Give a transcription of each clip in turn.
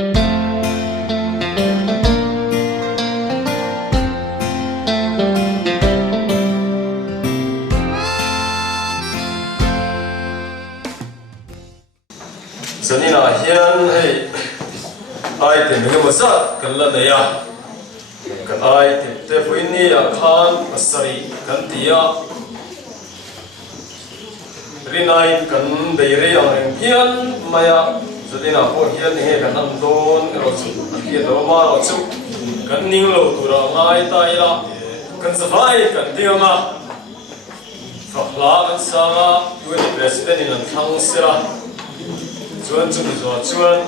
Zanina hian hei ai te me masa kan la ne ya kan ai te fuini ya khan masari kan tia rinai kan deire yang reng hian maya Zanina ko hian he kan an don ro chu hian do ma ro chu kan ning lo tu ra ngai tai la kan savai kan dinga fakla kan sanga UN president in an thang sira chuan chu zo chuan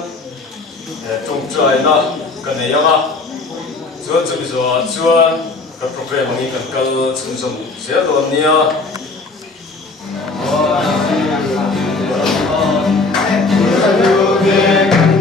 tung trai na kan ne yama chuan chu zo chuan ka program ngi kan kal chum chum sia don nia Gloria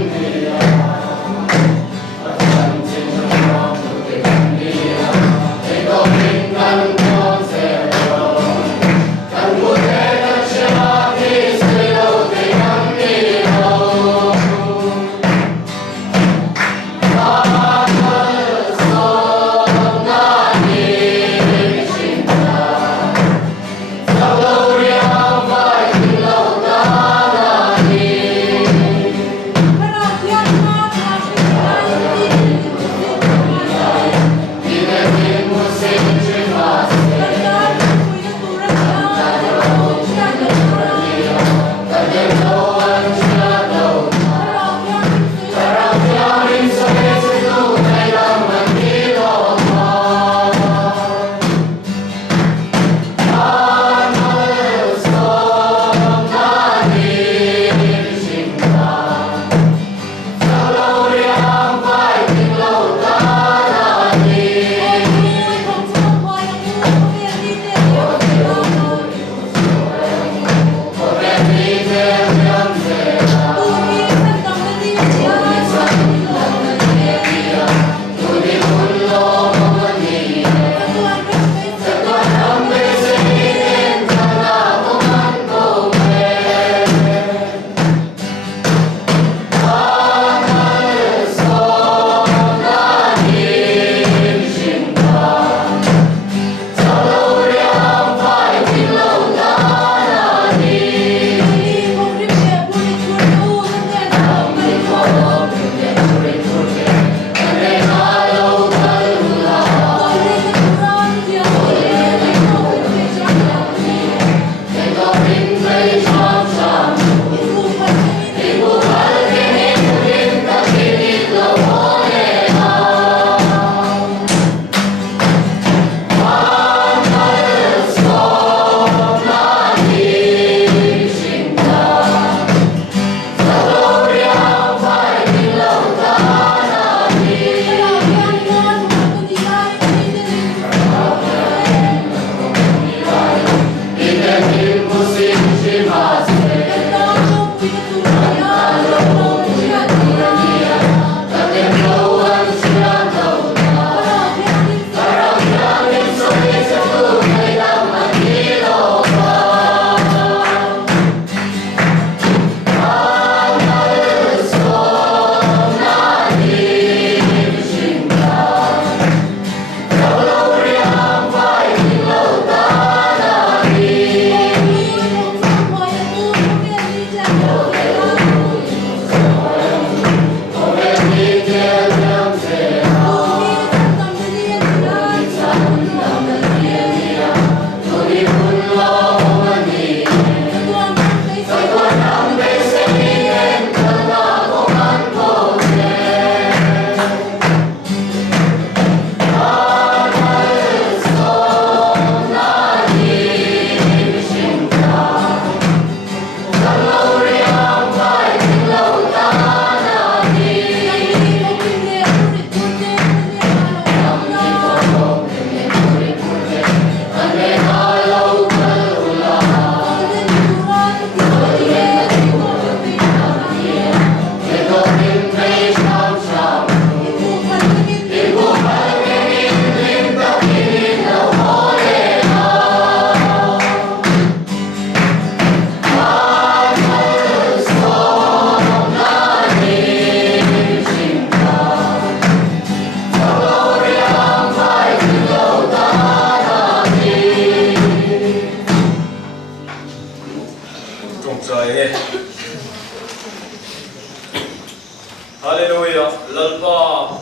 Hallelujah lalpa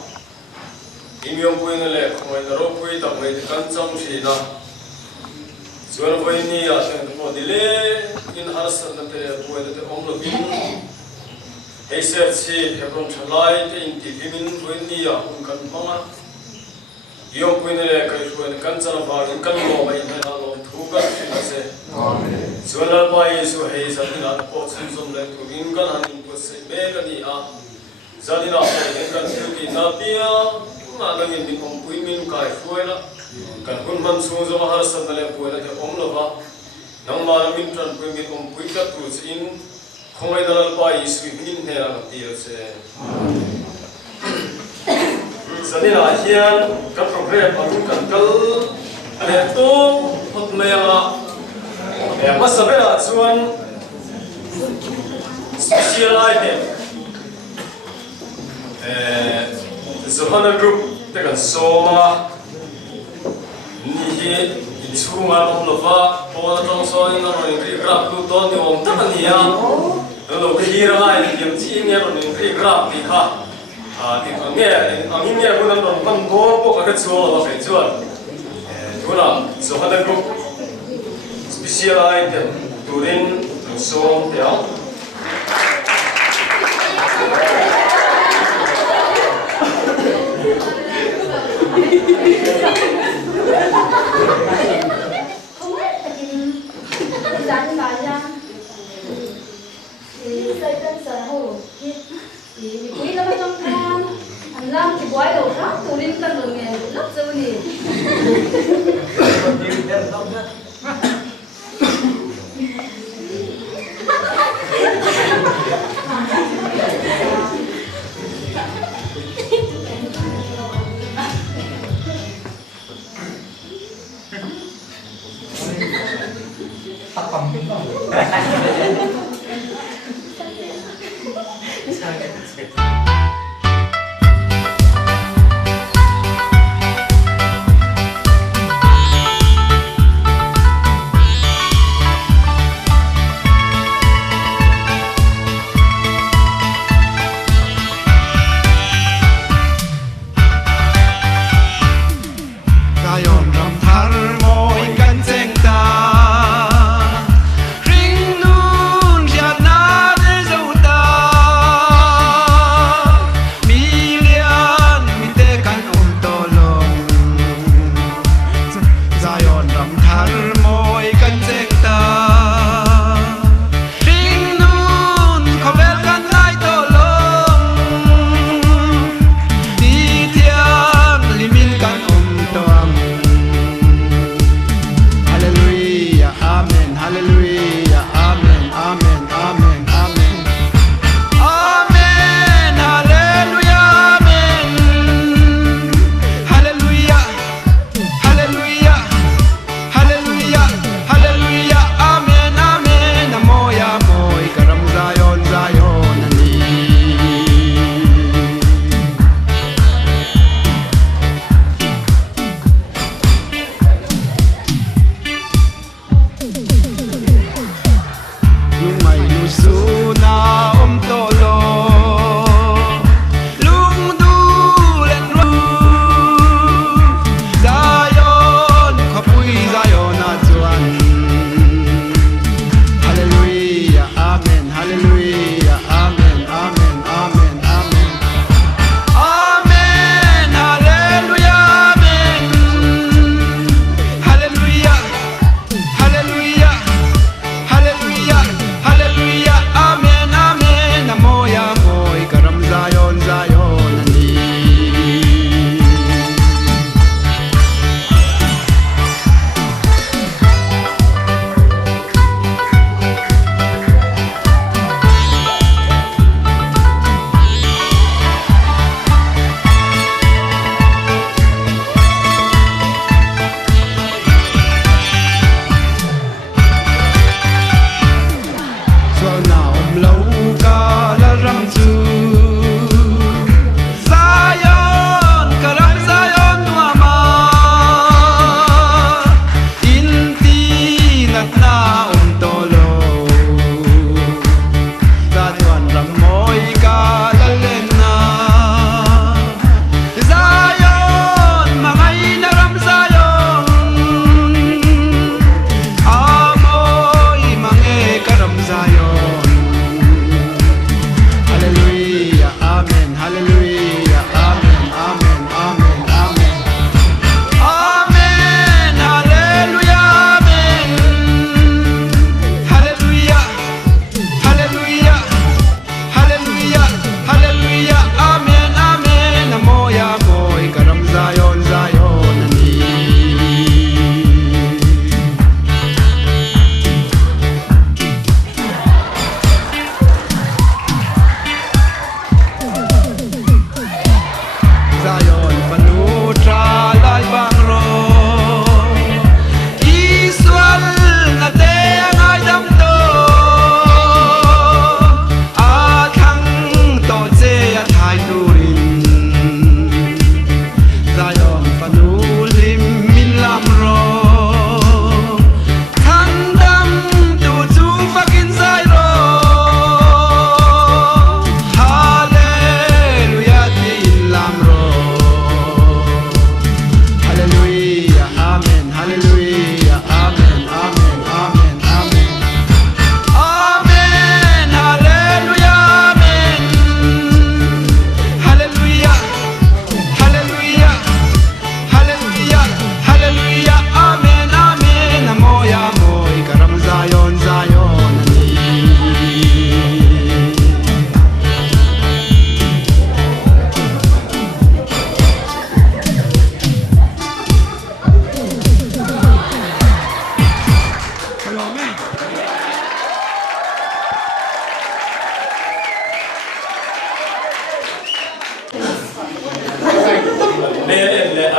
imyong puin le khoi daro pui ta mai kan chang shi na chuan voi ni a sen mo dile in harsan na te pui te om lo bin ei se chi hebron chalai te in ti bimin voi ni a hun kan manga yong puin le kai chuan kan chana ba in kan lo mai na lo thu kan shi na se amen chuan lalpa yesu hei sa ni na po chim som le tu in kan han ko se me ka ni a Zadina kan tuki natia na nangin din om puin min kai fuela kan kun man su zo har san dale puela te om lova nang ma min tran puin min om pui ka tu in khomai dalal pa isu hin ne ra ti se Zadina hian kan program arun kan kal ane to hot maya ya masabela chuan special item Zohana group tekan soma ni ichunga omlova pona tong so in ro ni graph tu to ni om ta ni ya lo khira ai ni chi ni ro ni graph ni kha ti nge angin ni ko nan ron kan ko po ka chu lo fe chuan tuna Zohana group special item turin som te không biết là cái dán bài ra thì xây tân sở hồ thì quý nó trong tham thằng Lam thì quái đầu khác tù linh tân đường nghề lấp dư nè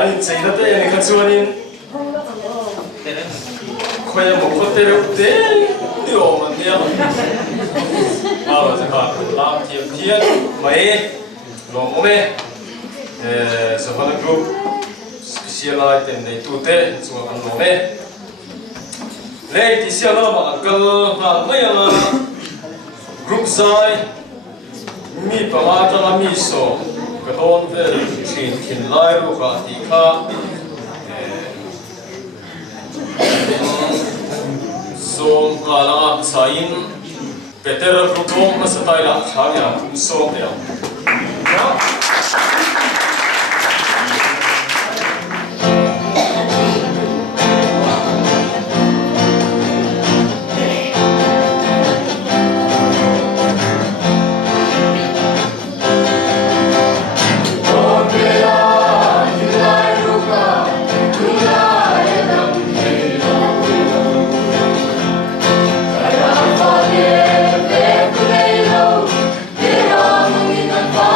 아니 제이나때 얘네 같이 원인 거의 뭐 호텔을 때 뛰어오면요. 바로 제가 라티어 기한 마에 롱몸에 저번에 그룹 시엘라이 때문에 또때 중앙한 몸에 레이티 시엘라 막걸 뭐야 그룹 사이 미 방아장 미소 그돈 벨 킨 라이로 가티카 so kala sain better grupong masatay la kaya so ya Hãy subscribe cho kênh Ghiền Mì Gõ để không bỏ lỡ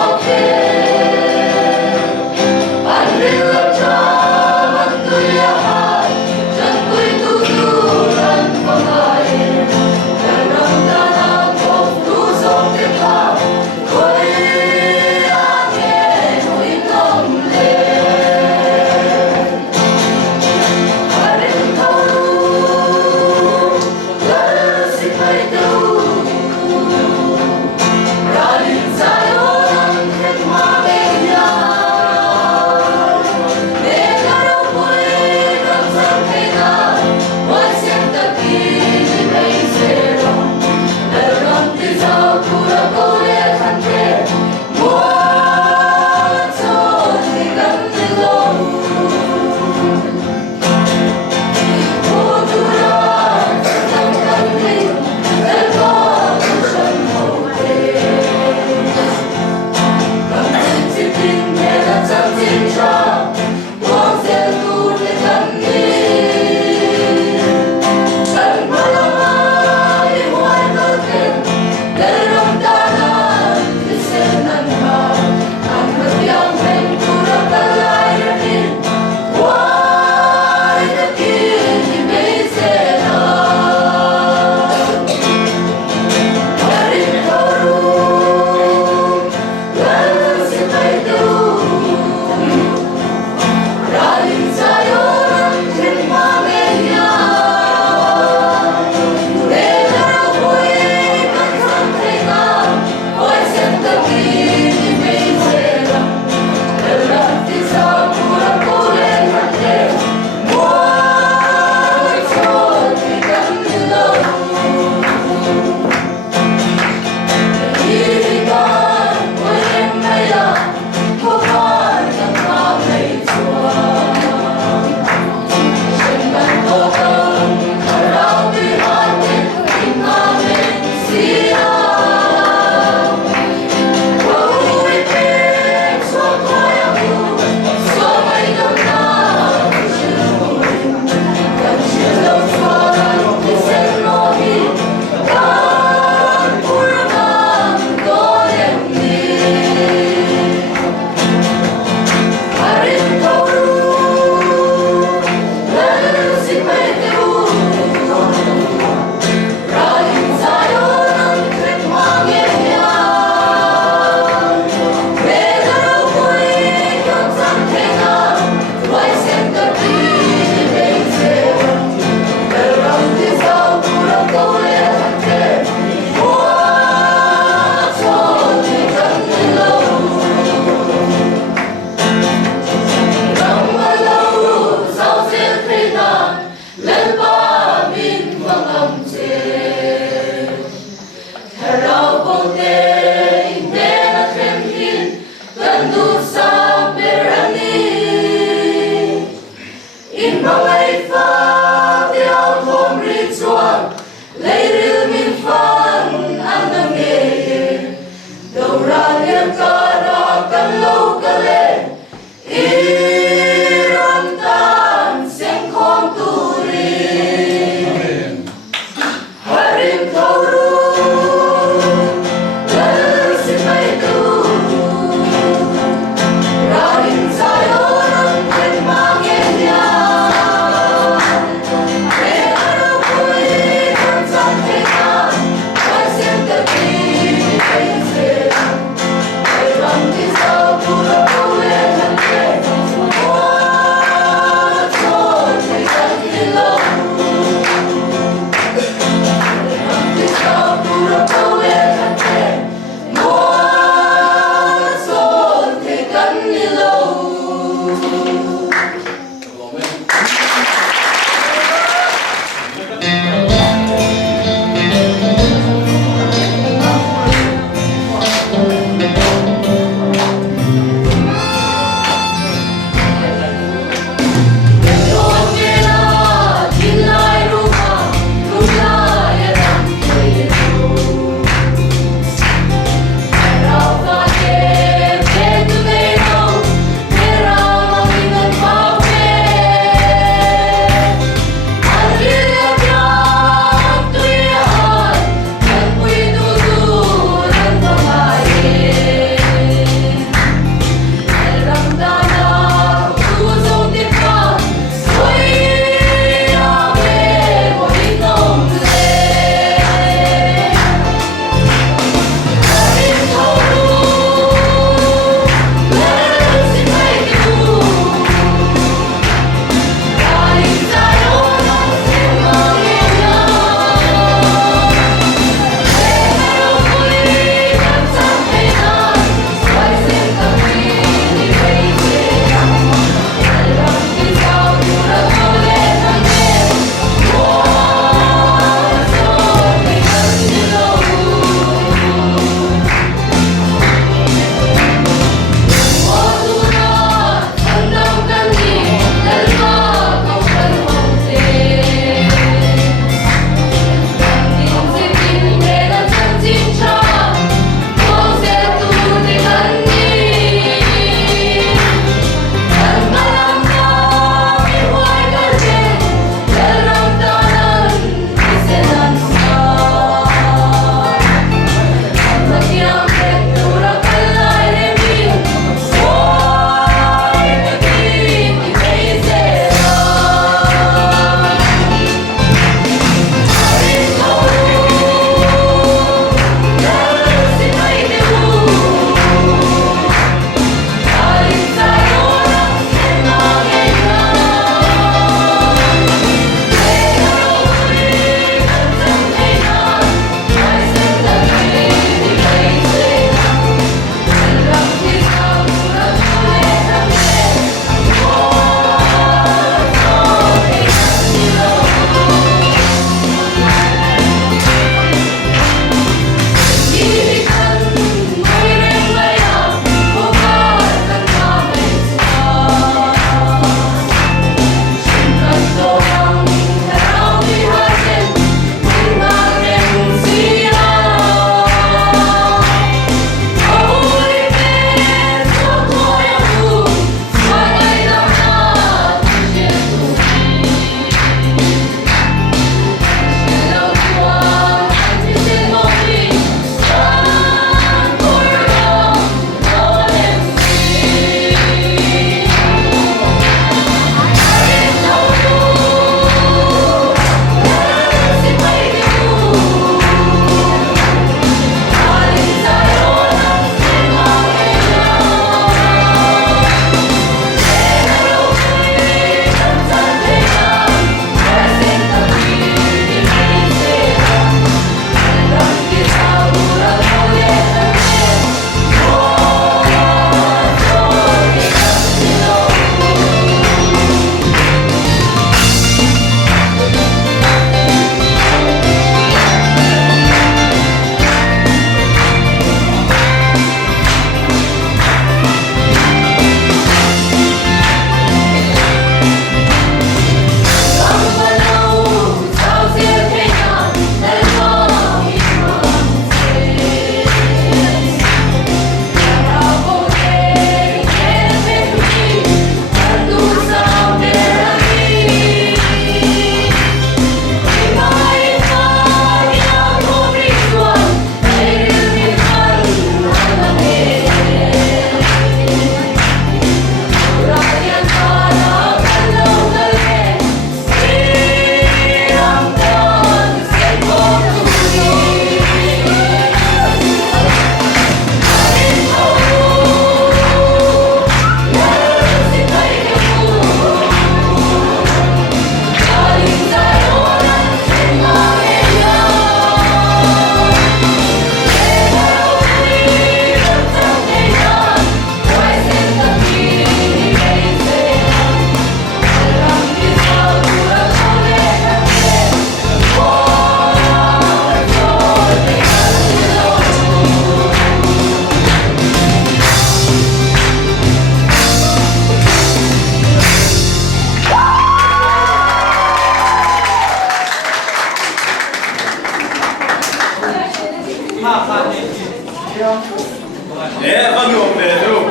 văn ngọc về đâu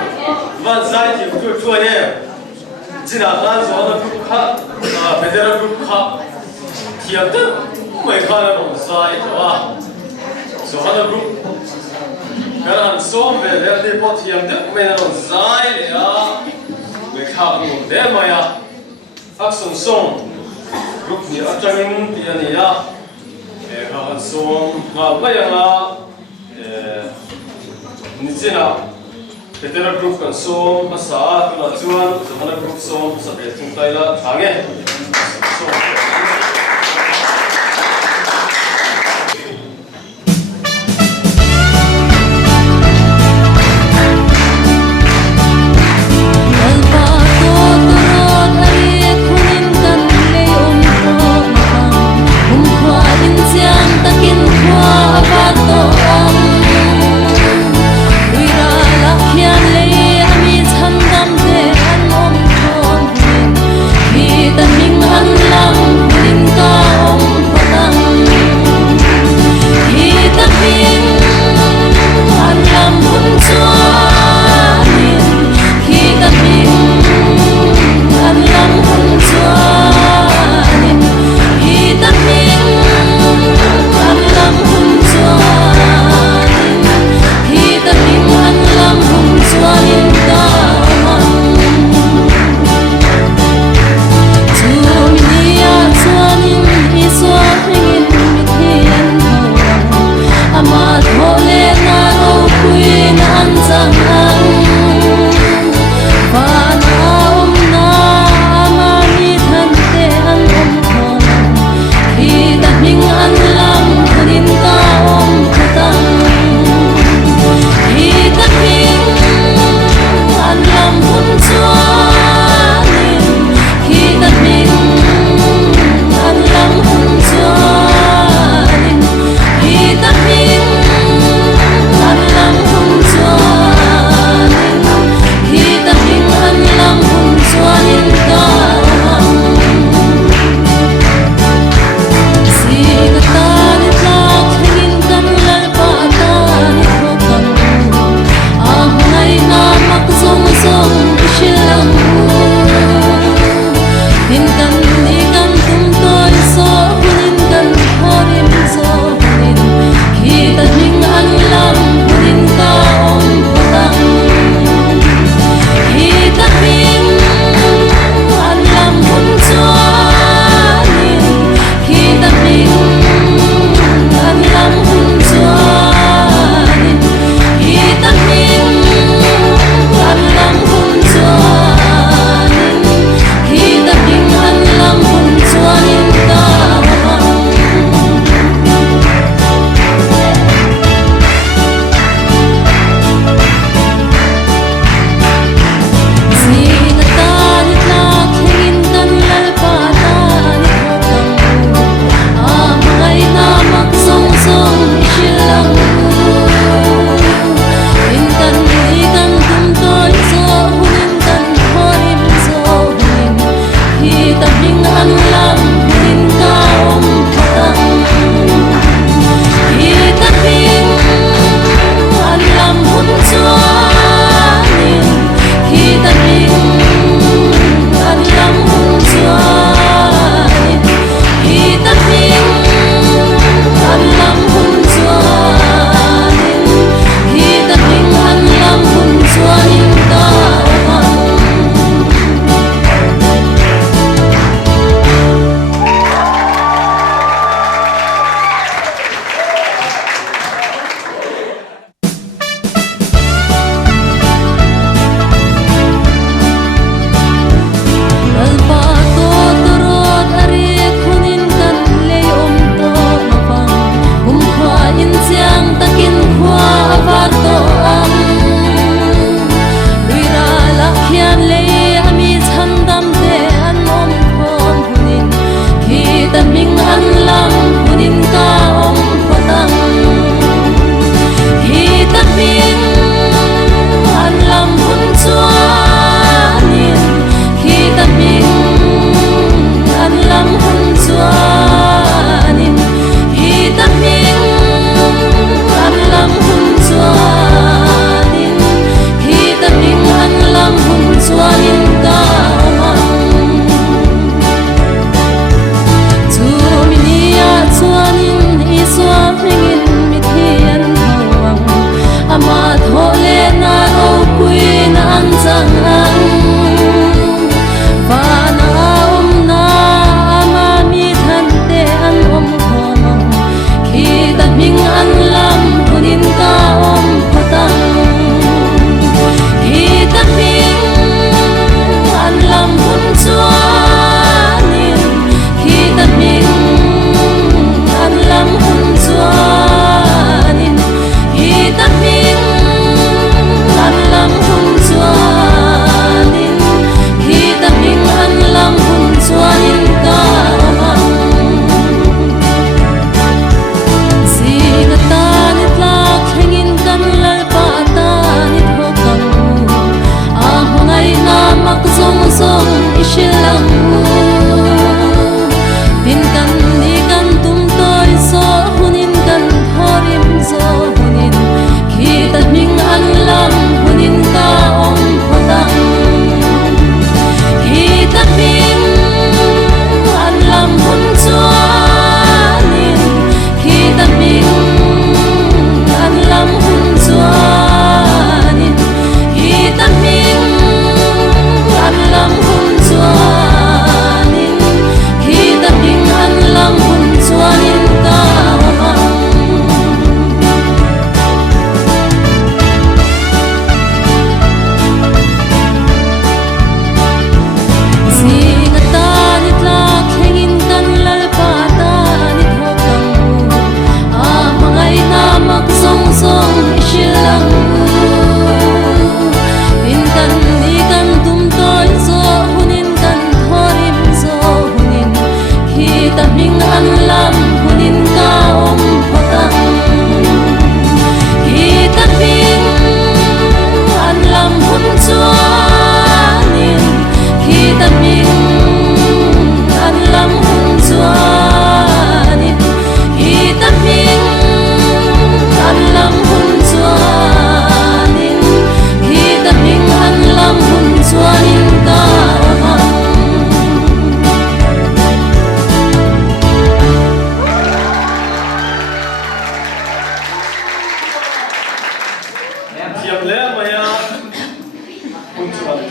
văn sai thì cũng chua nhé chỉ là văn gió nó cũng khác bây giờ nó cũng khác thiệt tức mấy cái nó cũng sai rồi số nó cũng cái là số về để đi bỏ thiệt tức mấy nó cũng sai đấy à mấy khác cũng để mà ya ác song song lúc này ở trong tiền này ya cái khác song mà bây giờ Nizina, Petera Group kan som masa tu na chuan Zamana Group som sa be tung tai la thange Hãy subscribe cho kênh Ghiền Mì Gõ để không bỏ lỡ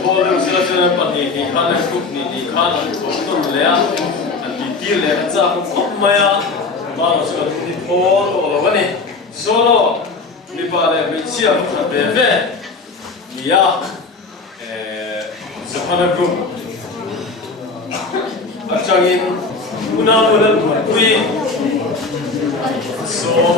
Boleh usahakan pani di kana grup ni di kana sosok lea, di deal lea macam maya, baru sudah di phone orang ni solo ni pada bersiap bebe, dia sepanjang grup, acangin guna kui, so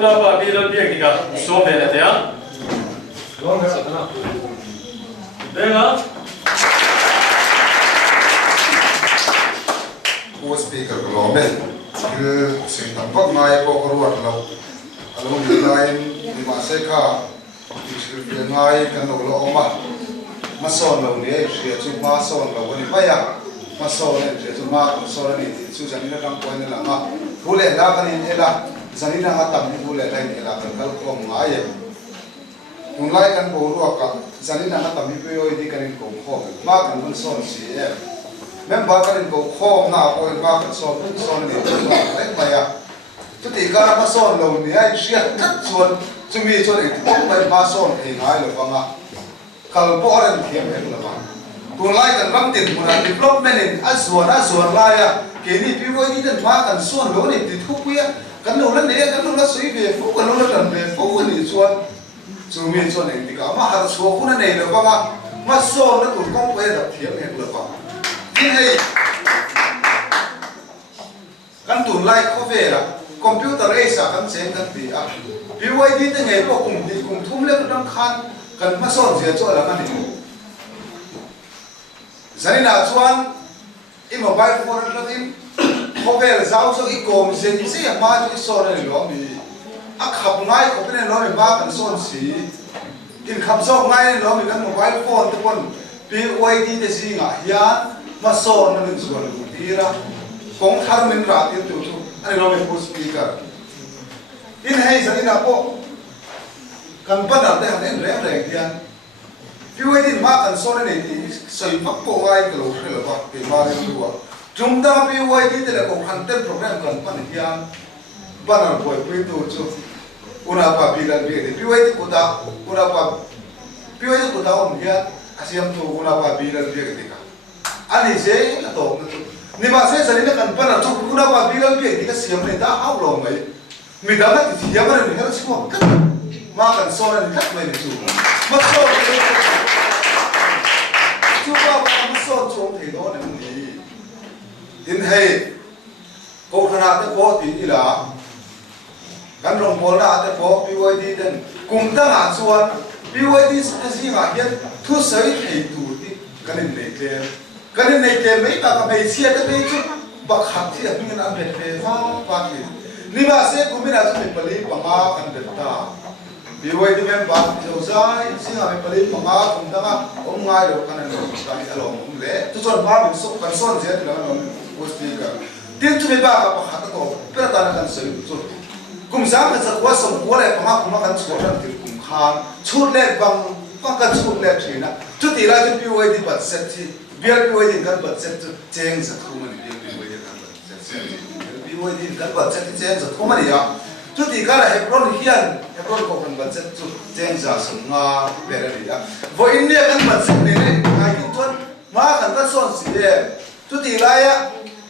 Kenapa bilang dia kita sombong ya? Dengar? Speaker global ke sing tampak ngai ko keruat lo kalau di lain di masa ka ngai kan lo oma mà son lâu này sẽ chụp mà son lâu này bây giờ mà son này sẽ chụp mà son này thì chú dân nó đang quay nên là bố lẽ là cái này là dân nó đang tầm bố lẽ này là cái công ngay cùng lại cái bố ruột cả dân nó đang tầm bây giờ thì cái này cũng khó mà cái con son gì em nên ba cái này cũng khó nào coi ba cái son này đấy bây giờ chút thì cái mà son lâu này sẽ cắt son chúng mình cho nên không phải mà son thì ngay là bằng à kalau orang dia berlama, tulai kan ramtin pun development in azuan lah ya, kini piwai ni dan makan suan lo ni ditukuya, kan lo lah dia kan lo lah sui be, kan lo lah dan be, kan ni suan, cumi suan ni tiga, mah harus suan pun ni lo bang, mah suan lah tu kau boleh dah dia berlama, ini kan tulai kau vera, komputer esa kan sen kan dia, piwai ni tu ni pun kum thum le kan kan kan ma son sia cho la kan ni zani na chuan I mobile phone la in khovel zau so I kom zen si ma chu so na lo mi a khap ngai ko pe lo mi ba kan son si in khap zo ngai lo mi kan mobile phone te kon PYD te si nga hian ma son na min zo lu tira kong thar min ra ti tu tu ani lo mi post speaker in hei zani na po kan padal te han en rem reng hian PYD ma kan son ne ti soi pak po ngai ka lo khel ba pe ma re lu wa chung da PYD te la ko content program kan pan hian banal boy pe tu chu una pa bilan be de PYD ko da PYD ko da om hian asiam tu una pa bilan be de ka ani se la to ni ma se sari ne kan pan chu una pa bilan be de ka siam ne da au lo mai mi da na ti ya ma ne ka chi ko makan soran kat mai tu masuk cuba masuk chung thì đó là gì tin hay cô khana te po ti ila kan rong pol na te po PYD den kum ta nga chuan PYD sa si nga hian thu sai thei tu ti kanin nei te mai ta ka mai sia te bei chu ba khat thi a pin an bet fe fa ti ni ba se kumina chu pali panga kan bet ta PYD member Josai singa me pali manga kumdanga ngai ro kanan ro kami alom le tu chon ba min so kan son je tu kan post speaker tin tu me ba ka pa khat ko per ta na kan se chu kum sa ka sa kwa som ko le panga kuma kan chu ran ti kum khan chut le bang ka chut le thina tu ti la tu PYD bat set ti biar PYD kan bat set tu cheng sa khu man PYD kan bat set PYD kan bat set cheng sa khu man ya tu ti ka la Hebron hian Hebron ko kan bat set tu cheng za sum nga per ri ya vo India kan bat set ne ai ki ton ma kan ka son si de tu ti la ya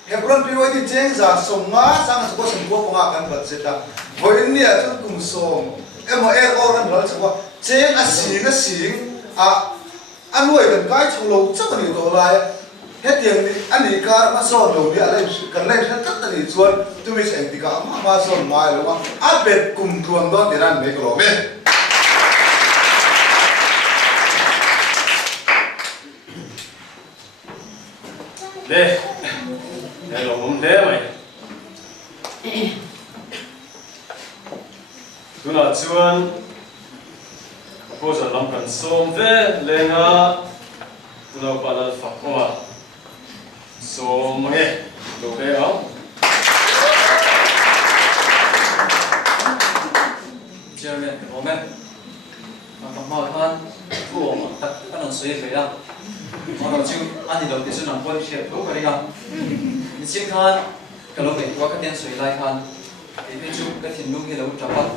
Hebron PYD cheng za sum nga sang ko sum ko nga kan bat set ta vo India tu kum som emo o kan lo sa ko cheng a sing a nuôi kan kai chu lo cha ni to la ya hết tiền đi anh đi cả mà son đầu đi lại cần lên hết tất cả đi chuan tôi mới xem thì cả mà son mai luôn á bet cùng thuần đó để làm mấy cái lỗ mê 네, 여러분 네, 누나 지원 보자 남편 솜베 랭아 누나 빨아 파코마 솜해 노래요. Chairman, 我们冒他做我们不能随随啊，我们就按你的就是能过去，如果你讲，你先看，可能美国个点水来看，你们就个天路给เราจับปัด，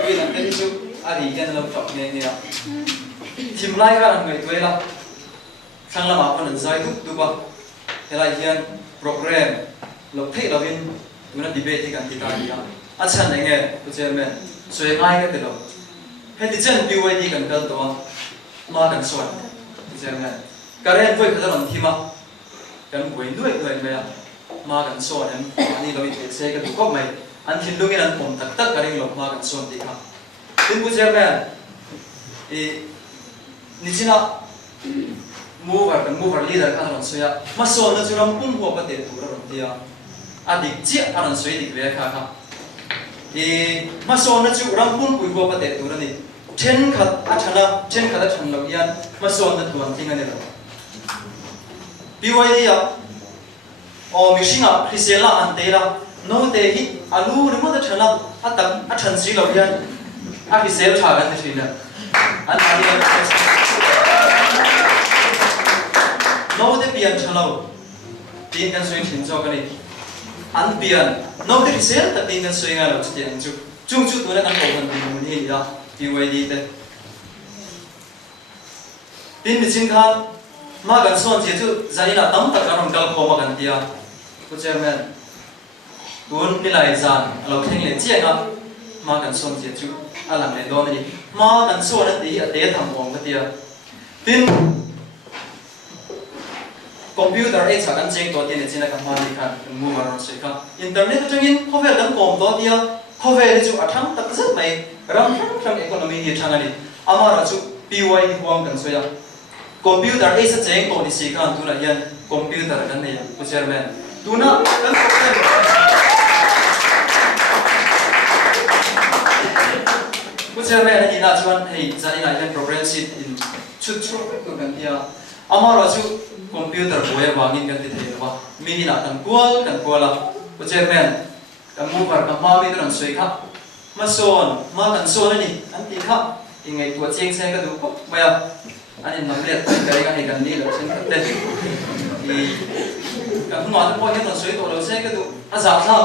นี่นั่นเป็นจุดอะไรกันเราจับเนี่ยทีมไล่กันไม่ตัวละช่างละมาคนหนึ่งใจทุกตัวแต่ละเดือนโปรแกรมเราเทเราเป็นมันดีเบตกันที่การนี้อาจารย์ไหนเงี้ยผู้เชี่ยวชาญสวยง่ายก็เดี๋ยวเห็นที่เช่นPYDกันกันตัวมากันส่วนผู้เชี่ยวชาญการเรียนด้วยเขาจะลงทีมากันหวยด้วยไหมล่ะมากันส่วนอันนี้เรามีเสียกันทุกคนไหมอันที่ดูงี้นั้นผมตักการเรียนหลบมากันส่วนดีครับถึงผู้เชี่ยวชาญนี่จีน่าmover leader kan ron soya maso na churam pum ho pa te tu ron tia adik chi aron soi dik ve kha kha maso na chu ram pum pui ho pa te tu ron ni chen khat a thana chen khat a than lo hian ma son na tuan ting ani lo BYD ya o mishinga Chrisela antera no te hi alu ni mo da thana a tak a than si lo hian a Chrisel tha kan thi na an ani no te pian thalo tin kan swing thin zo kan ni an pian no te Chrisel ta tin kan swing a lo chian chu chung chu tu na kan ko kan ni ni ya BYD te tin mi chin khan ma gan son che chu zanina tam tak kan kal ko ma kan tia ku chairman tun ni lai zan lo theng le chianga ma gan son che chu alang le don ni ma gan son na ti a te tham ong ka tia tin computer ai sa kan cheng to ti ne china kan ma ni khan mu ma ron se kha internet changin khovel kan kom to tia khovel chu atham tak zat mai ram thang economy ni thang ani amara chu BYD huang kan soya computer ai sa cheng to ni si khan tu na yan computer kan ne ya ku chairman tu na kan ku chairman ni na chuan hei zani na yan program sheet in chu ku kan tia amara chu computer boya wangin kan ti thei wa mi na kan kuala ku chairman kan mu par ka ma mi ran soi kha ma son ma kan son ni an ti kha ingai tua cheng se ka du ko maya ani nam le ta ka ga ni kan ni lo chen ka te ni kan ma ta po ni ran soi to lo se ka du a za sa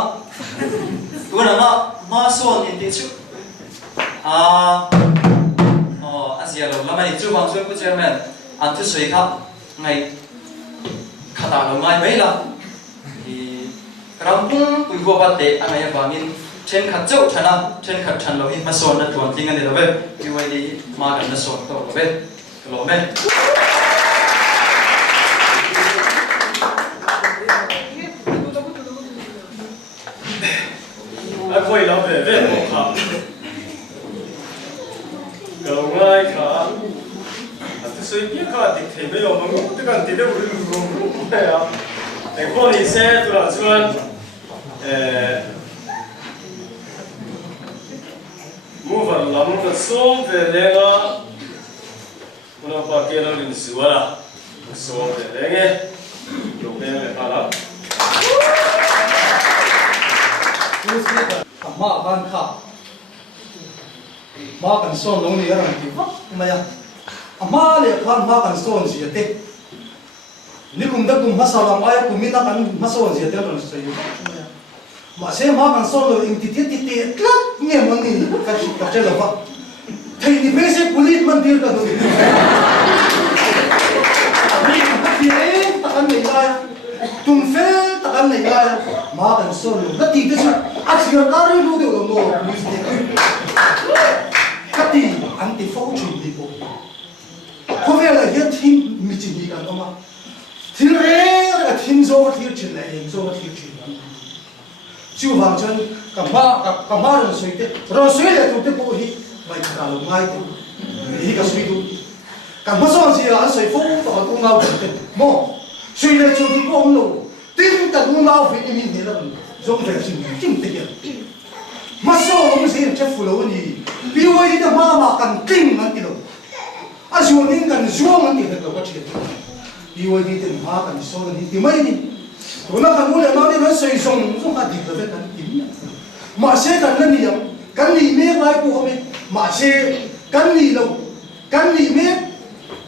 tu na ma son ni ti chu Asia lo lama ni chu bang soi ku chairman an tu soi kha ngai khata lo ngai mai la rampung pui go ba te angai bangin chen khat chau thana chen khat than lo hi ma son na tuan ting ani lo be BYD ma kan na son to lo be lo me a khoi lo be ve mo kha go ngai kha a tu soi pi kha dik thei be lo no te kan ti de u ru ya e ko ni se tu la chuan mover lam ka som ve lenga una pa ke la lin suara som ve lenge lo be le kala ma ban kha ma kan son long ni ran ki ma ya ama le khan ma kan son si te ni kum da kum masalam ay kum mi ta kan mason si te ran sai ma se ma kan son lo in ti tlat nge mon ni ka chi ka che lo fa thei ni be se pulit man dir ka do ni ka ti e ta kan nei la tum fe ta kan nei la ma kan son lo da ti te sa action ka ri lu de lo no ni se ka ti anti fo chu di ko ko ve la ye tim mi chi ni kan ma thil re ra tim zo thil chin la em zo thil chin chu wang chen ka ma ro soi te ro soi le tu te ko hi mai ka lo ngai te hi ka sui du ka ma so si an soi fo to ko ngau te mo sui le chu du ko lo tin ta du ngau fi ni ni la zo ve chin chin te ya ma so mo si che fu lo ni BYD da ma kan ting an ti lo a ju ning kan zo an ti ka ko chi BYD te ma kan so ni ti mai ni tôi nói thằng mua nó đi nó xây xong hạt thịt rồi cái tím mà xe cần lên nhiều cắn lì mía lại của họ mình mà xe cắn lì lâu cắn lì mía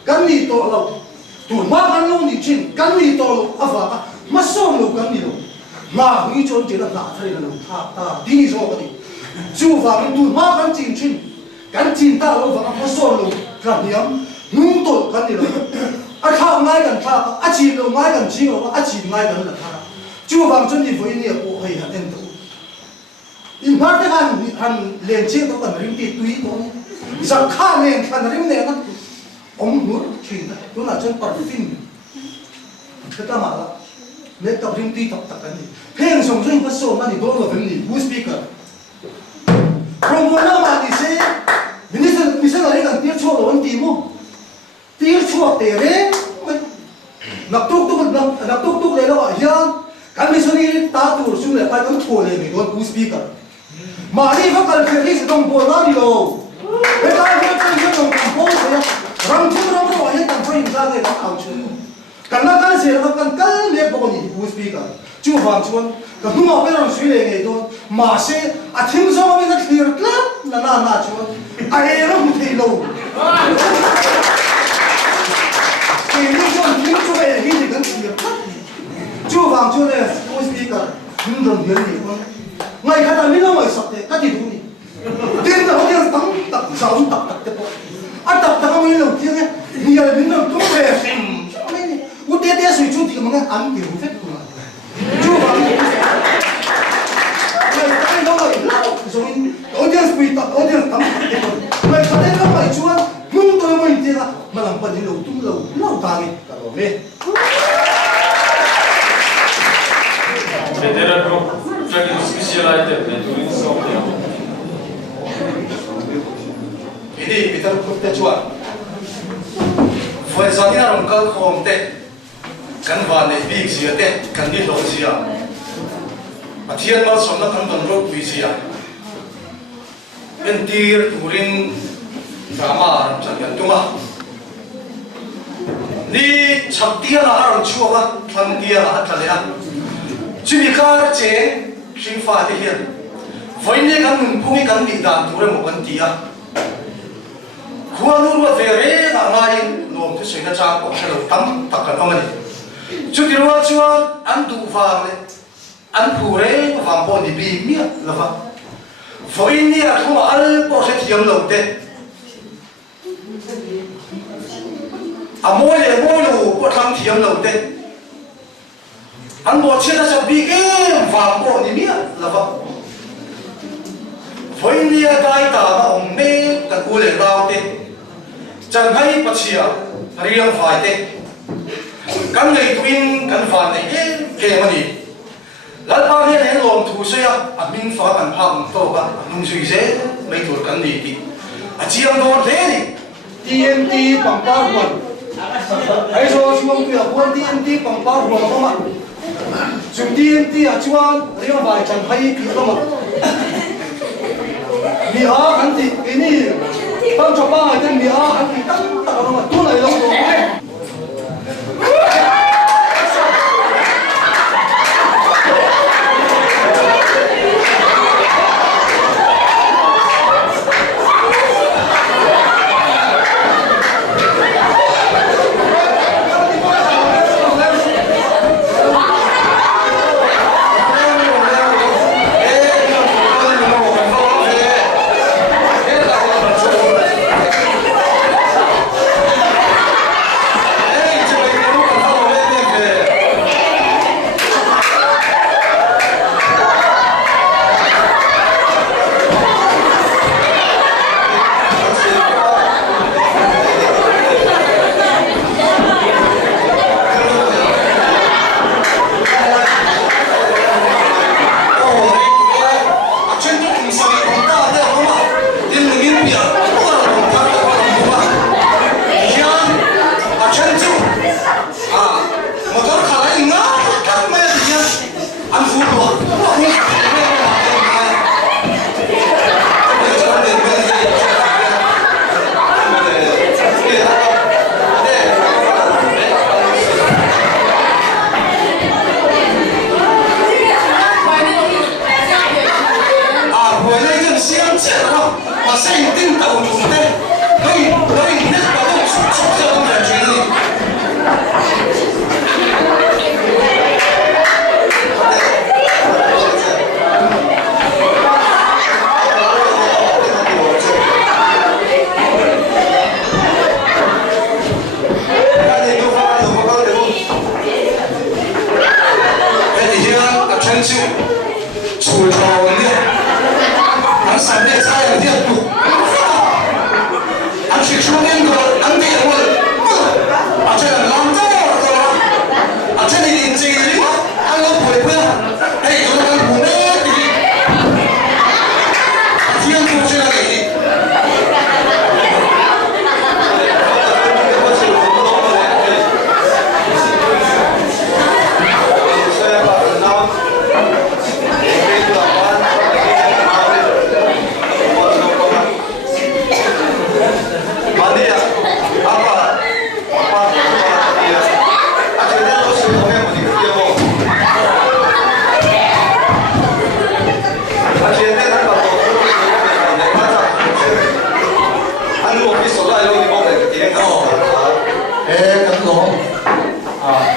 cắn lì to lâu tuổi má cắn lâu thì chín cắn lì to lâu à vả mà xong lâu cắn lì lâu mà hủy chôn chỉ là lạ thay là lâu ta đi rồi cái gì chú vả mình tuổi má cắn chín ta lâu vả mà xong lâu cắn điểm nung tuổi cắn lì lâu à khao ngay gần khao à chỉ lâu ngay gần chỉ lâu à chỉ ngay gần là khao chú vàng chân đi với nhiều bộ hay là tên tụ in phát cái han liền chiếc đó còn rim tít túy đó rằng khao liền khăn rim này nó ông muốn chuyện đó là chân còn phim cái ta mà lấy tập rim tít tập cái gì hẹn xong rồi bắt số mà đi đôi vào cái gì boost speaker from one mà đi xe mình sẽ là cái cần tiếng chua rồi tìm không tiếng chua để đấy nạp tuk lấy nó hiền kami sendiri tahu sudah pada boleh ni, don speaker. Mari fakal kerja sedang bola ni lo. Mereka trong camp phố rồi ram thu rồi hiện tại phải ra đây đã out chứ cần là cái gì là cần cái này bao nhiêu USB cả chú vàng chuan cái đúng không biết là suy nghĩ này thôi mà sẽ thêm do mình là clear lắm là chuan ai nó không thấy lâu thì như chuan thêm cho về cái gì cần clear chú vàng chuan này USB cả nhưng đồng tiền gì không ngày khác là mình không phải sập thế cái gì cũng đi tiền là không tập sáu tập tiếp tập không mình lâu tiếng ấy nhiều là mình không về út té suy chút thì mà ăn kiểu phết của chú vàng cái đó là rồi audience bị tập audience tắm người ta đến đó chú anh nhưng tôi mới thấy là mà làm phần lâu tung lâu ta nghe cả rồi mẹ 제대로 저기 스피셜할 때 우리 수업이야. 이디 비타로 컵대 좋아 포에서니나 롱칼 홈때 간바네 빅지야때 간디 로지야 아티안마 somna kandanro tuisiya entir turin drama ramchan tuma ni chaptia na haran chuwa thantia na thalea chimikar che shingfa te hian voine kan phungi kan di dan ture mo kan tia khuanur wa vere na ngai nom te soina cha ko helo tam takan amani chutirwa chuan an du fa le an phure vang po ni bi mi lava voine a thuma al po se thiam lo te amole molu po tham thiam lo te an bo chena sa bi ke vang po ni mi lava voine a dai ta ma om me ka kule rau te chan hai pachia riang phai te kan nei tuin kan van nei ke mani lal pa ne len lom thu se a min fa kan pham to ka nung sui se mai tur kan ni ti a chiang do le ni TNT pangpa huan ai so chimong pia huan TNT pangpa huan ma chu TNT a chuan riang vai chan hai pi ma mi a kan ti ini tam cho ba ai mi a kan ti tam ta ma tu lai lo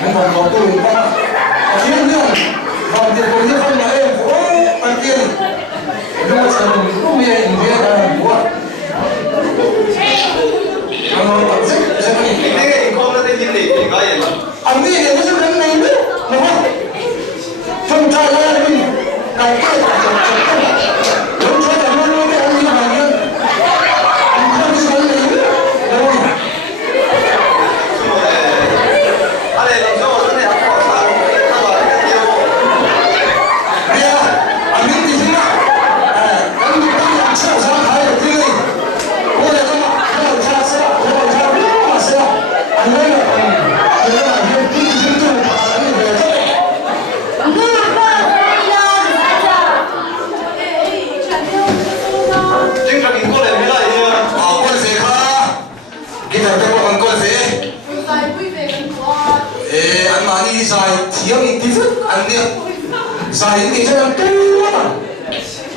mình còn có tụi thiên nhiên còn tiền của những con nhà em của anh tiền nhưng mà sao mình cũng nghe những cái này của anh nói thật sự sẽ không cái này con nó tên gì thì cái gì mà anh nghĩ là nó sẽ đến này nữa đúng không phần trai là mình cái kia là chọn đúng rồi là luôn cái anh như mà nhân anh không sẽ đến này nữa đúng không anh này làm sao cái này học sao sao mà cái gì bây giờ anh nghĩ gì thế nào anh nghĩ tôi làm sao ra thái được thế này bây giờ tôi làm sao sẽ anh nói là anh nói là những cái gì tôi anh về thế chính là cái cô này mới là gì con gì cả cái này tôi còn con gì anh mà đi dài thiếu những tí phút anh đi dài những tí cho anh tốt quá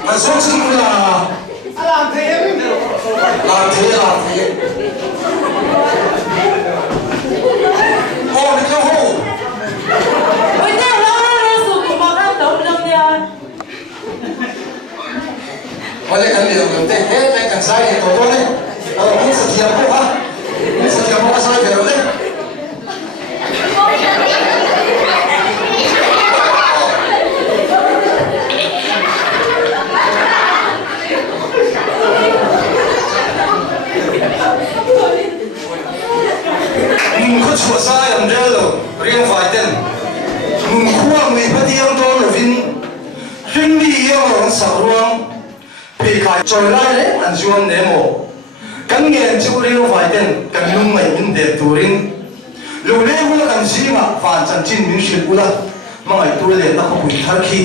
anh sống sinh là làm thế ô đi theo hô có lẽ cần điều cần tên hết anh cần sai thì tổ đấy cũng sự thiệp không ha cũng sự thiệp không sai thì rồi đấy mình có chùa sai làm ra rồi riêng phải tên mình khoa người bắt đi ông tôi là vinh đi ông là sầu ruộng bị khai trôi lại đấy anh chuông để mổ cắn nghiền chú riêng phải tên cắn nung mày mình để tù rin lưu lê mua cắn gì mà phản chân chín mình xuyên ula mà ngày tôi lên nó không bị thắt khi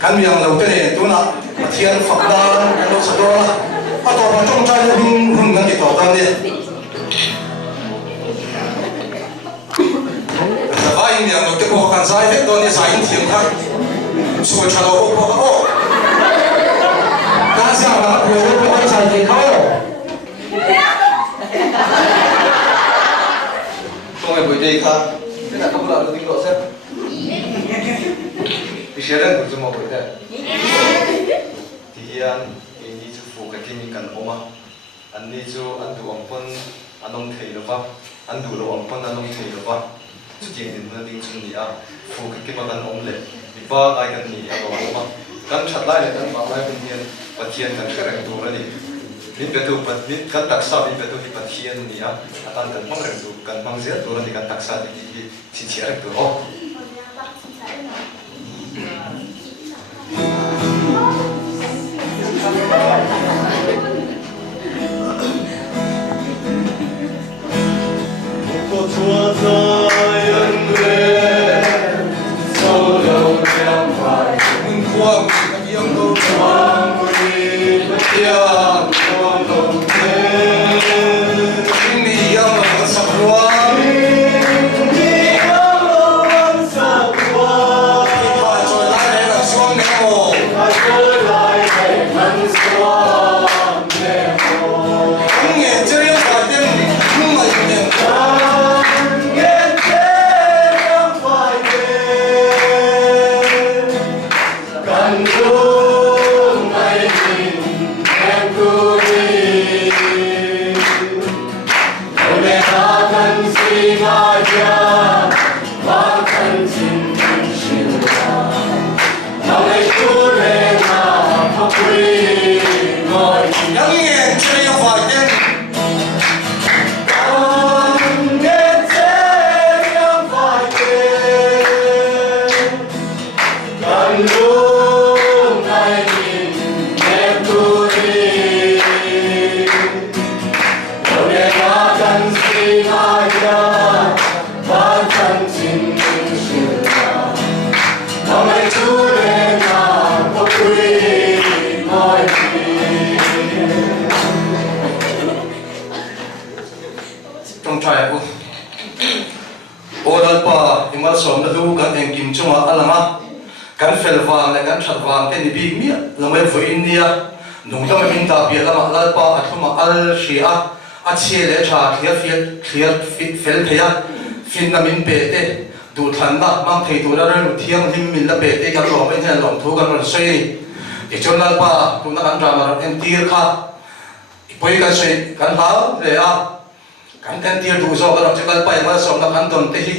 cắn miệng đầu tên này tôi nè thiên phật đan anh nó sợ đó à tổ vào trong trai mình hùng ngăn cái tổ tan đi vai miệng đầu tiên bộ khăn sai hết tôi đi sai thiên thang xuôi chào đâu bộ bộ cá sao mà bộ bộ sai thì khó không phải buổi đây khác cái này không là được tin độ xếp thì sẽ đến buổi một buổi đây thì hiện ini chú phụ cái kinh cần ôm anh đi chú anh đủ ông phân anh ông thầy được không anh đủ là ông phân anh ông thầy được không chú chỉ đến nơi đi chung đi phụ cái mà cần ông lệ vì ba cái cần đi ôm cần chặt lại là cần bảo lại bên hiền và hiền cần cái rèn đồ là đi mình biết được mình cần đặc sắc mình biết được thì bật hiền đi anh cần phong rèn đồ cần phong giết đồ là thì cần đặc sắc thì chỉ rèn đồ có chúa rơi ân nguyện sâu lâu em phải mình khoa mình yêu tôi mang quy bất tiang con đồng thế mình đi yêu mà sắp qua đi cao lâu sắp qua phải trôi lại đây là xuống để ngủ phải trôi lại để thân xuống để ngủ không nghe chưa yêu phải tên không mà yêu tiền trong trại của order pa imal som na du kan em kim chunga alanga kan fel wang la kan that wang te ni bi mi la mai vo india nung ta min ta bi la ma la pa athuma al shia a che le tha thia fel thea fin na min pe te du than na mang thei tu ra lu thiang him min la pe te kan lo men hen lom thu kan ron sei ni ti chon la pa tu na kan ra ma en tir kha poi kan sei kan ha le a kan en tir du zo kan chal pa ma som na kan don te hi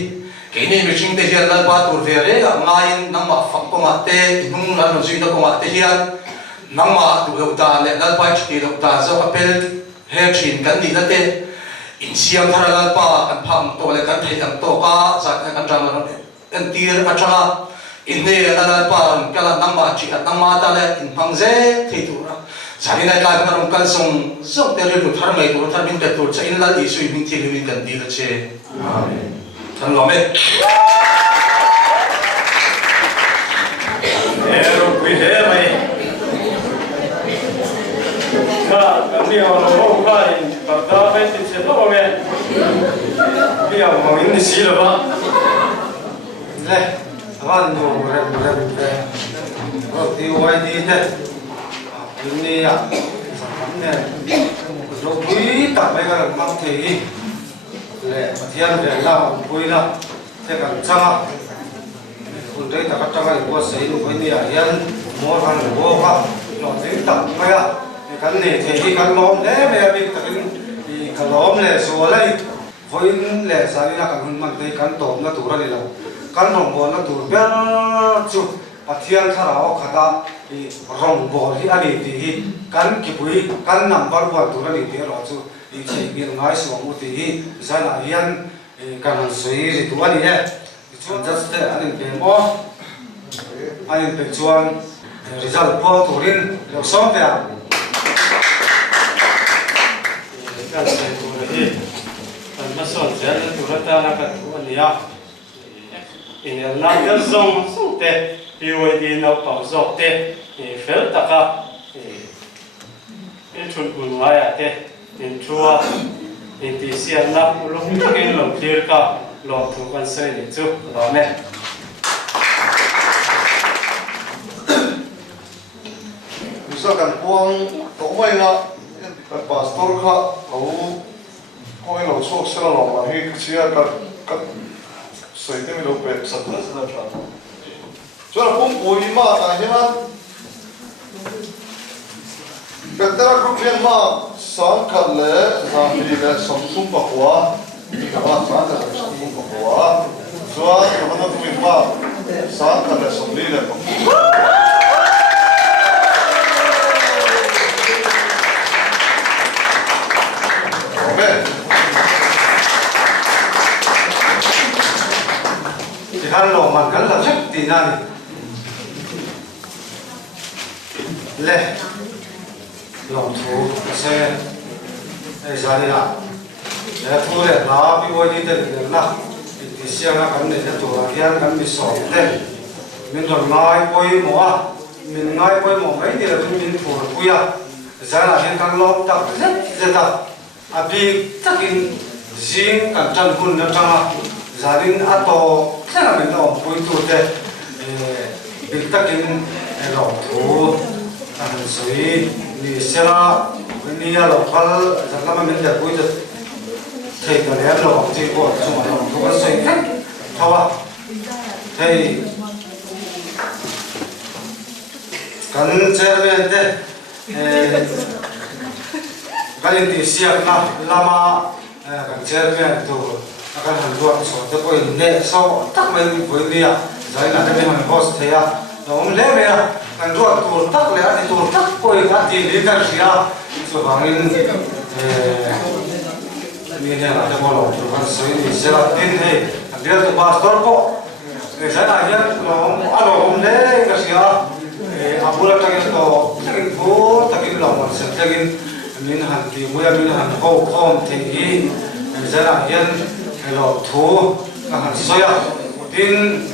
ke ni mi ching te hian la pa tur ve re ngain nang ma phak ko ma te nung la no zui da ko ma te hian nang ma tu lo ta le la pa chi lo ta zo apel he chin kan ni la te in siam thara la pa kan pham to le kan thei ang to ka za kan ra ma en tir a cha in ne la pa ka la nang ma chi nang ma ta le in phang ze thei tu ra zani na ka kan kan song song te le lu thar mai tu thar min te tu cha in la di sui min thi min kan di la che amen thân lo mẹ Ero quý thế mày cái điều nó không có thì bảo ta phải tìm xem nó mẹ cái điều mà mình đi xí rồi ba đây bạn đồ rồi rồi tiêu ai đi thế ini ya sampai rồi quý tập mấy cái mang thì lệ thiên để làm vui là thế cần chăngคุณได้แต่ก็จะให้วัวเสียลูกไว้เนี่ยยันมอทันวัวว่าหลอดลิ้นตับไม่อะกันเนี่ยที่กันล้อมเด้แม่บิ๊กตะกินกันล้อมเลยสัวเลยคนเลยสารีนักกันมันได้กันตบนะตัวนี่เรากันรองบอลนะตัวเบี้ยจุดปัทเทียนถ้าเราขัดรองบอลที่อันนี้ที่กันกี่ปุยกันนำบอลบอลตัวนี้ที่เราจุดอีกทีมีง่ายสวมมุติที่ใช่นะยันกันสวยตัวนี้เนี่ยชวนจัดเลยอันนี้เป็นโมอันนี้เป็นชวน result พอตัวนี้เราซ้อมเนี่ยกันใส่ตัวนี้มันมาสอนเสร็จตัวตานักตัวนี้อ่ะอินนักจะส่งเตะอยู่ดีนักต่อจบเตะเฟลตะกะเป็นชุนกุนไว้อะเตะเป็นชัวเป็นที่เสียนักลงกินลงเทียร์กะลงทุกวันเสาร์นี่จุดเราเนี่ยmisalkan uang tomai na kan pastor ka lalu kau yang lalu sok sila lalu lagi kecil kan saya itu milu pet satu sana sana. Soalnya pun boi mah tanya mah Betera grup yang mah sang kalle sambil le samsung bahwa kalau sang kalle samsung bahwa soalnya yang mana tu mah sang kalle sambil le kan lo man kan la thep ti na ni le lo thu se ai sa ni la le thu le la bi wo ni te la ti sia na kan ne tu la hian kan mi so le min ron ngai poi mo a min ngai poi mo mai ni la tu min thu pu ya za la hian kan lo ta ze ta a bi takin jing kan chan hun na changa zarin ato sana mình lo pui tu te big takin lo thu an sui ni sela ni ya lo khal zakama min da pui te thei ka le lo chi ko chu ma lo thu kan sui thawa thei kan chairman te kalin ti siak na lama kan chairman tu akan handuan so te ko ne so tak mai voi dia zai na te han host thea no le me kan ruat tu tak le ani tu tak ko ka ti le ka sia so bangin ni ne na te ko lo tu kan so ni se la tin he dia tu pastor ko zai na ya no alo le ka sia abula ta ke to takin bo takin lo mo se takin min han ti mo ya min han ko khom the hi zai na ya lo thu kan soya tin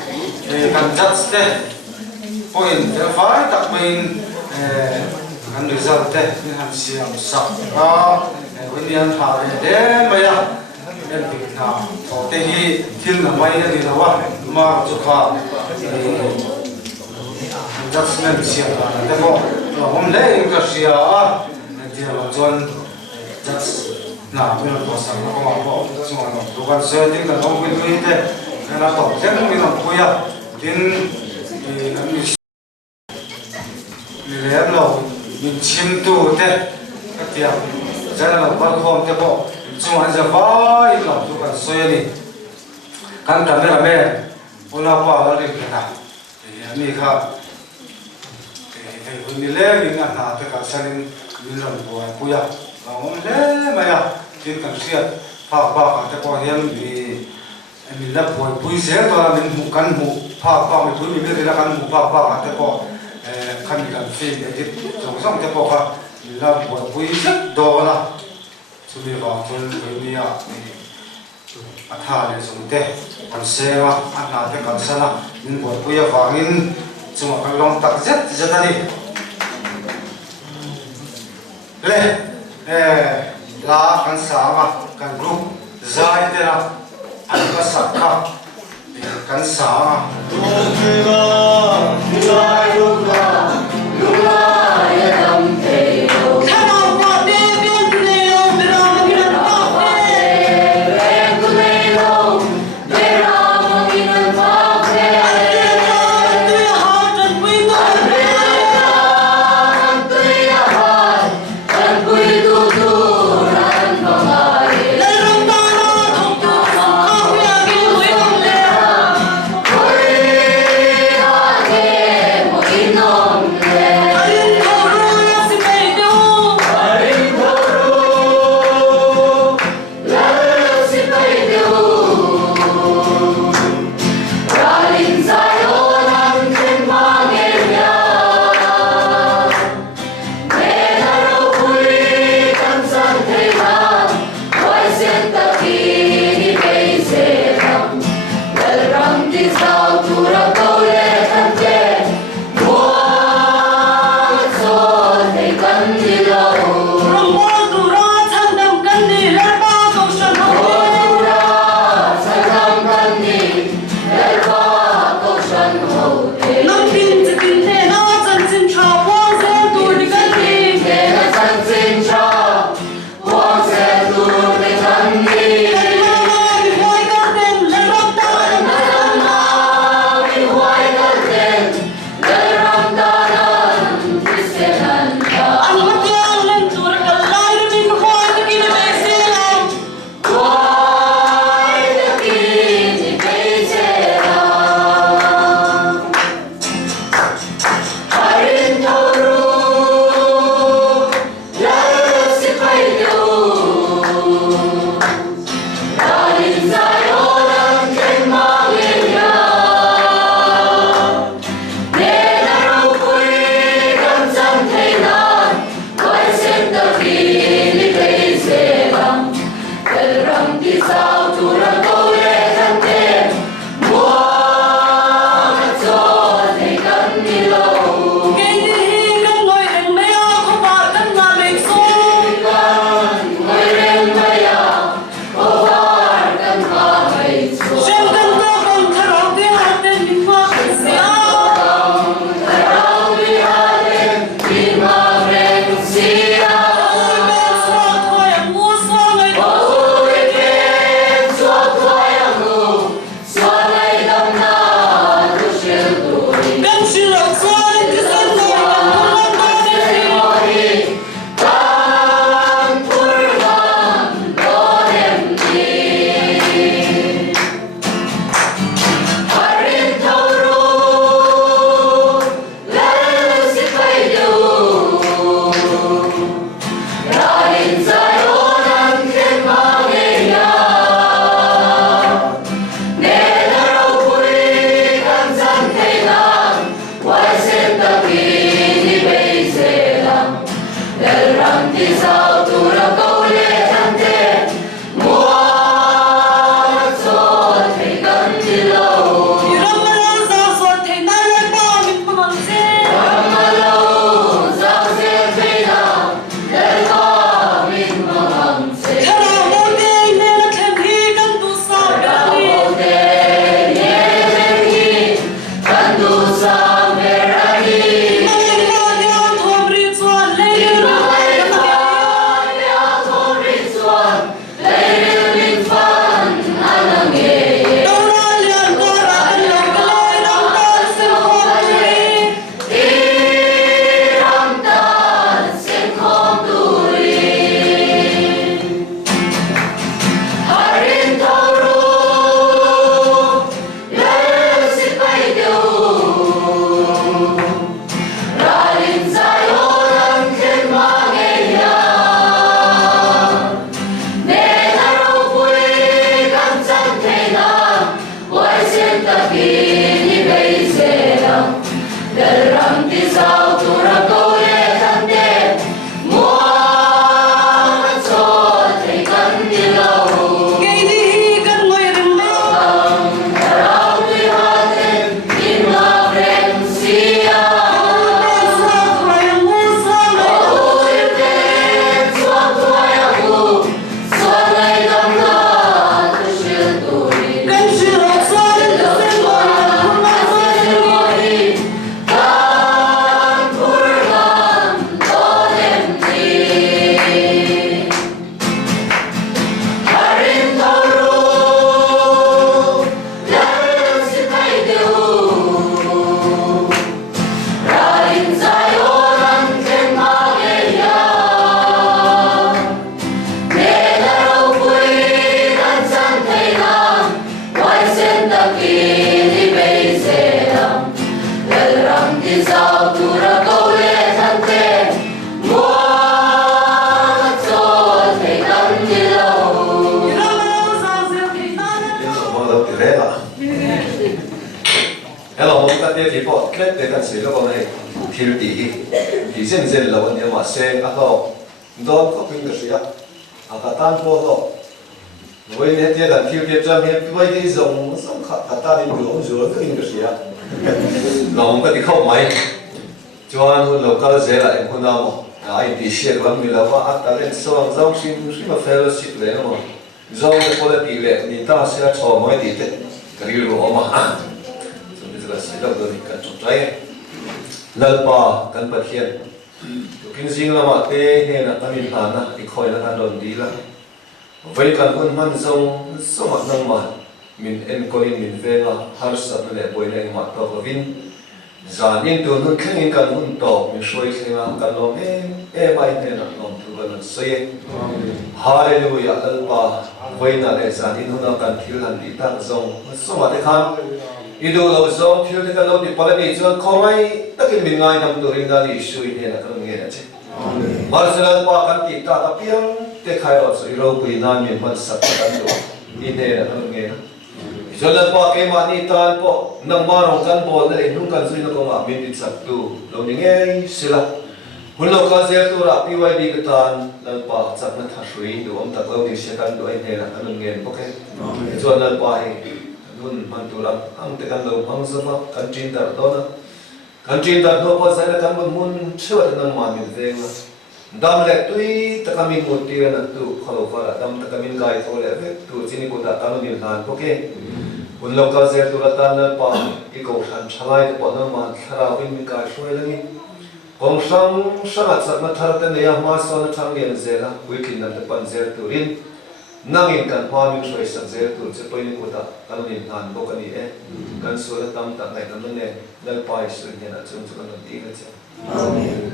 kan judge te point verify tak main kan result te han siam sa winian ha de maya en tik na to te hi til na mai ni lawa ma chu kha judgment siam na te mo hom le in ka sia a dia lo chon judge na mình có sáng nó có mặc bộ chúng nó đồ ăn sơ thì là không biết cái thế nên là tổng chất mình làm vui à đến thì là mình lẽ lâu mình chim tu thế các tiệm cho nên là bắt không thế bộ chúng nó giờ phải làm đồ ăn sơ đi kan kami rame una pa la rin kana ni kha ni le ni na na te ka sanin ni lam bo puya ngom le ma ya tin kan sia pa ka te ko hiam ni la bo pui se to la min mu kan mu pa mi tu mi le la kan mu pa ka te ko kan ni kan fi ni ti song te ko ka ni la bo pui se do na su mi ba tun ni ya athale sumte kan sewa anna te kan sana min bo puya wangin chuma kan long tak zet zetani le la kan sama kan group zai te na an ka sakha kan sama tia thì bỏ kết để cần sửa lo này thiếu tí dân dân là vấn đề mà xe à đâu đó có kinh được gì à cả tan po đó với này tia cần thiếu tia cho nên với đi dùng cả ta đi dùng rồi có kinh được gì lòng cái thì không mấy cho anh luôn lâu cái dễ lại con nào ai đi xe vẫn mình là vợ ta lên xong xong xin mà fellowship lên mà xong cái quality lên thì ta sẽ cho mấy tí thế cái điều mà là sẽ được được cái trong trái lần ba cần bật hiện kinh sinh là mà thế hay là ta mình phản thì khỏi là ta đồn đi là vậy cần quân man sông sông mặt năng mà mình em coi mình về là har sắp để bồi này mà tao có vin giả nên tôi luôn khen những cần quân tàu mình soi xem là cần lòng em ai thế là lòng tôi vẫn soi hallelujah lần ba vậy là để giả nên nó cần thiếu hẳn đi ta sông sông mặt thế khăn idu lo zo thiếu thì cái lâu thì phải đi cho không ai tất cả mình ngay nằm tụi mình là đi suy nghĩ là cái nghe chứ mà sẽ là qua cái tiết ta piang te khai rồi rồi lâu bị nan mình vẫn sắp cái đó đi nghe là cái nghe cho nên qua cái mà đi tan po nang mà rong kan po này nung kan suy nó có mà mình đi sắp tu lâu như nghe sila hôm lâu cái giờ tu ra PYD cái tan lần pa sắp nó thà suy đồ ông ta lâu đi sẽ kan đồ anh nghe là cái nghe ok cho nên qua luôn man tu lang ang te kan lo hang sama kan chin dar do na kan chin dar do pa sai la kan mun chua ta nang ma mi ve na dam le tui ta kamin mo ti na tu khalo fa la dam ta kamin gai tho le ve tu chini ko ta kan mi han okay un lo ka ze tu la ta na pa ki ko san chalai pa na ma thara win mi ka shoi la ni kong sang sang at sa ma thar ta ne ya ma so na thang yen ze la weekend na ta pan ze tu rin nangin kan hoa min soi sak zer tu che poi ni ko ta kan nin han bo kan ni e kan so la tam ta nai kan ne dal pai su ni na chung chung kan ti ka cha amen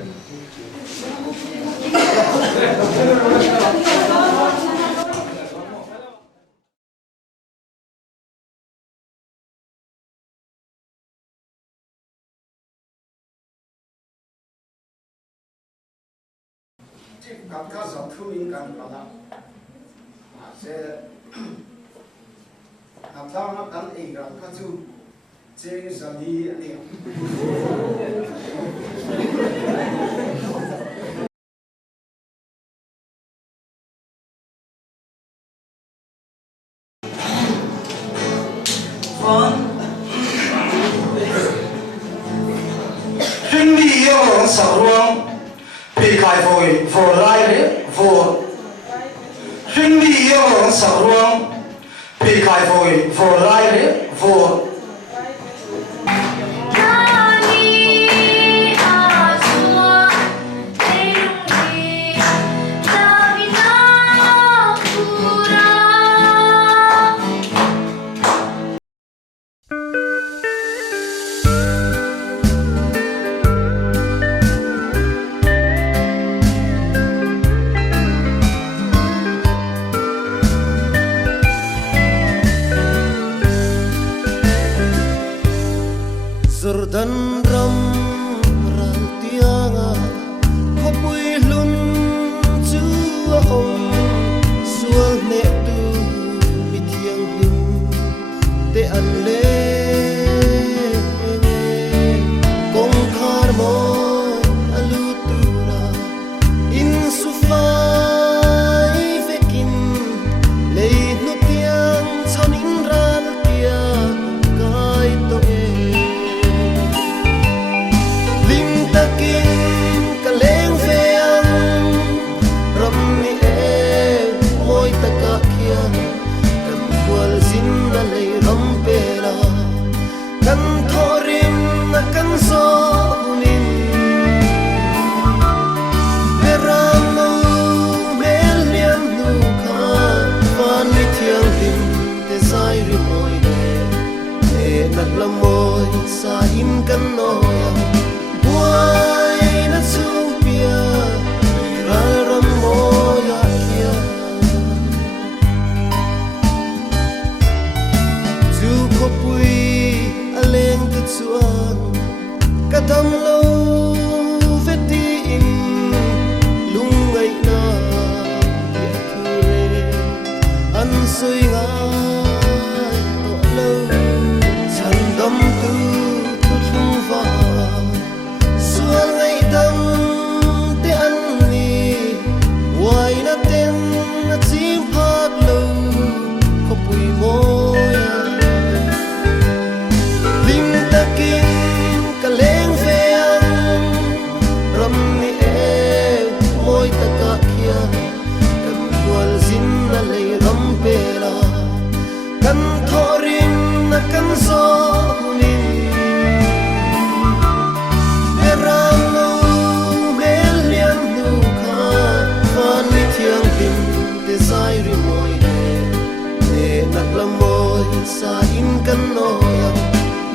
cảm giác sống thu in cảm cảm sẽ làm sao nó cắn ý rằng các chú trên giờ đi anh em Sinh đi yêu sở ruộng bị khai phôi phô lai đấy phô sinh đi yêu sở ruộng bị khai phôi phô lai đấy phô Jordan ram ral tianga khopui lun chu om sual ne tu mi thiang him te an le kong khar mo alu tura in su fai vekin le nu tiang chanin ral tia kai to Lamoy sa in kan noya buai na supia ral ram moya kia chu khopui aleng ka chuan ka dam lo veti in lungai na ya kure an soi nga to lo dum tu zo hunin ram lo mel liam nu kha van mi thiang lim te sai ri moi ne nat la moi sa in kan no ya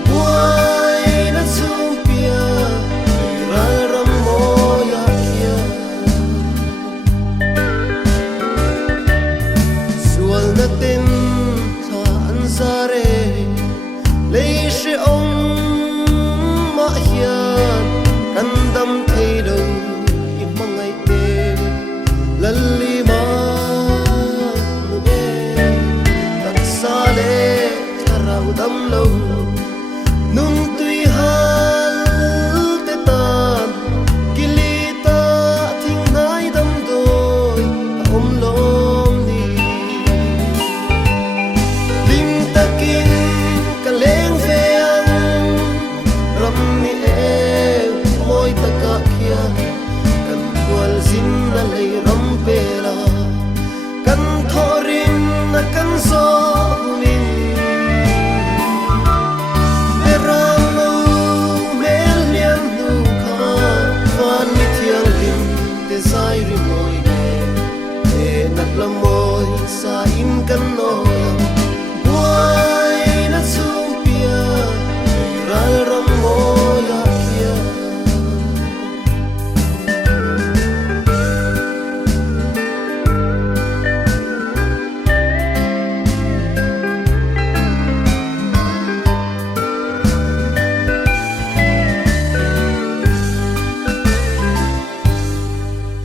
boy na zum pia ra ram mo ya kia sual na tin tha an zare lei she ong ma hian kan dam thei do i mangai te lalli ma nu be tak sa le tharau dam lo nun tui hal te tan kilita thing ngai dam doi om lom ni lim takin kaleng veang ram ni e moi taka khia kan kwal sin na lei ram pela kan thorin na kan so hunin ram lo mel liam nu kha van mi thiang lim te sai ri moi ne nat la moi sa in kan no boy na zum pia ral ram mo ya kia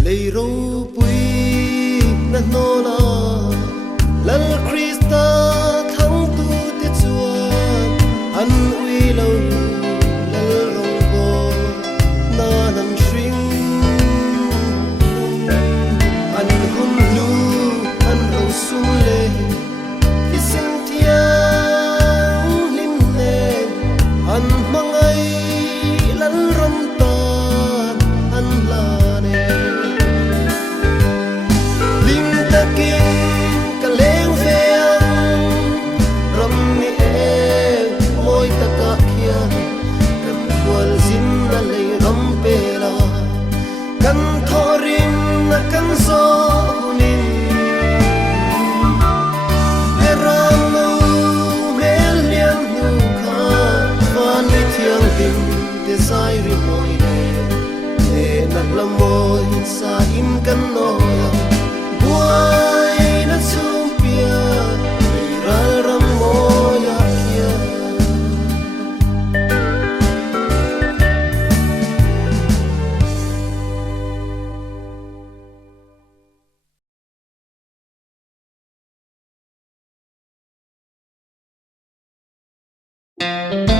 lei ro pui na no la lal krista thang tu te chuan an ui lo lal rong bo na nam shring an hum lu an ro sum le isim tiang lim ne an mangai lal ram ta an la ne lim takin kaleng veang ram ni e moi taka khia kan kwal zin na lei ram pela kan thorin na kan zo hunin ram lo mel liam nu kha van mi thiang lim te sai ri moi ne nat la moi sa in kan no boy na zum pia ra ram mo ya kia Thank